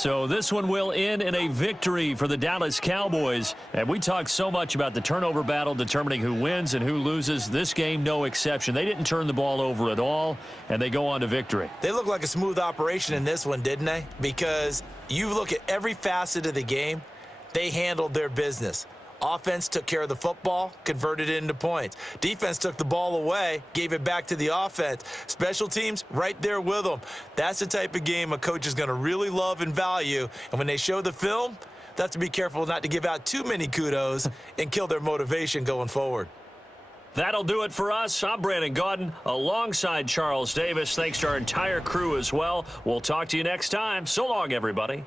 So this one will end in a victory for the Dallas Cowboys. And we talked so much about the turnover battle determining who wins and who loses. This game, no exception. They didn't turn the ball over at all, and they go on to victory. They look like a smooth operation in this one, didn't they? Because you look at every facet of the game, they handled their business. Offense took care of the football, converted it into points. Defense took the ball away, gave it back to the offense. Special teams, right there with them. That's the type of game a coach is going to really love and value. And when they show the film, they have to be careful not to give out too many kudos and kill their motivation going forward. That'll do it for us. I'm Brandon Gaudin alongside Charles Davis. Thanks to our entire crew as well. We'll talk to you next time. So long, everybody.